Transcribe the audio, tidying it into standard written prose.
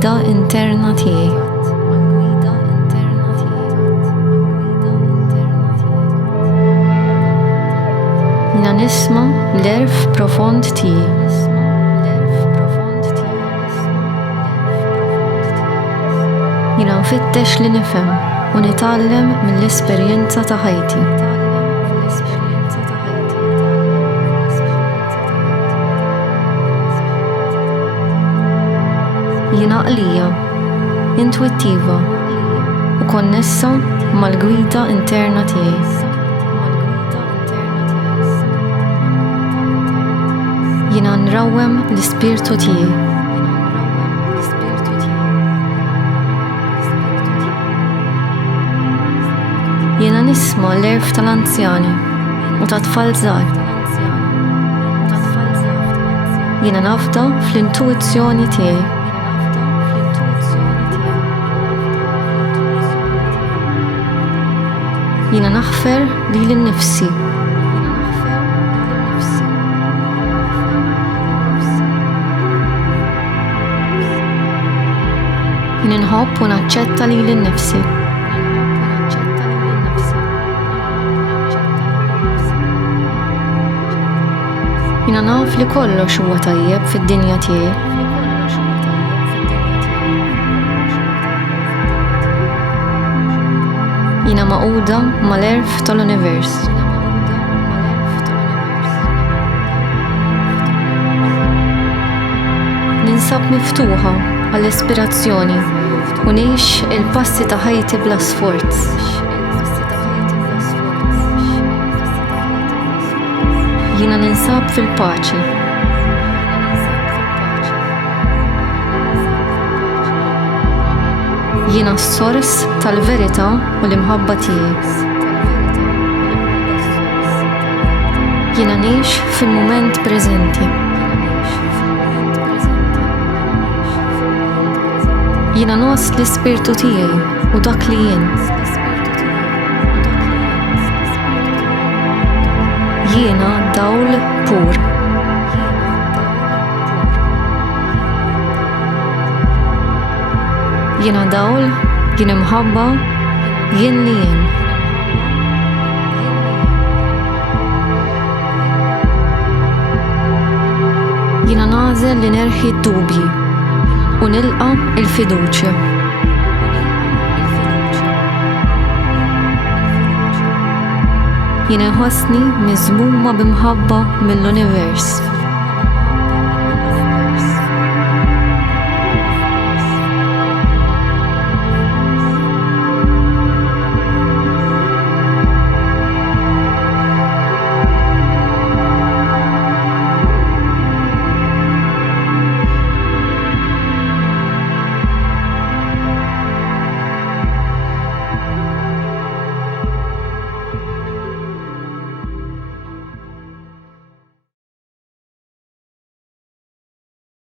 mal-gwida interna tiegħi. Jiena nisma' l-erf profond tiegħi. Jiena nfittex li nifhem u nitgħallem mill-esperjenza ta' ħajti. Jiena għaqlija, intwittiva u konnessa mal-gwida interna tiegħi. Jiena nrawwem l-ispirtu tiegħi. Jiena nisma' l-erf tal-anzjani u ta' tfal żgħar. Jiena nafda fl-intuizzjoni tiegħi. Jiena naħfer lili nnifsi. Jien inħobb u naċċetta lili nnifsi. Jiena naf li kollox huwa tajjeb fid-dinja tiegħi. Jiena maquda mal-erf tal-univers. Ninsab miftuħa għall-ispirazzjoni u ngħix il-passi ta' ħajti bla sforz. Jiena ninsab fil-paċi. Jiena s-sors tal-verità u l-imħabba tiegħi. Jiena ngħix fil-mument preżenti. Jiena nos l-ispirtu tiegħi u dak li jien. Jiena dawl pur. Jiena dawl, jien imħabba, jien li jien. Jiena nagħżel li nerħi d-dubji u nilqa' il-fiduċja. Jiena nħossni miżmuma b'imħabba mill-univers.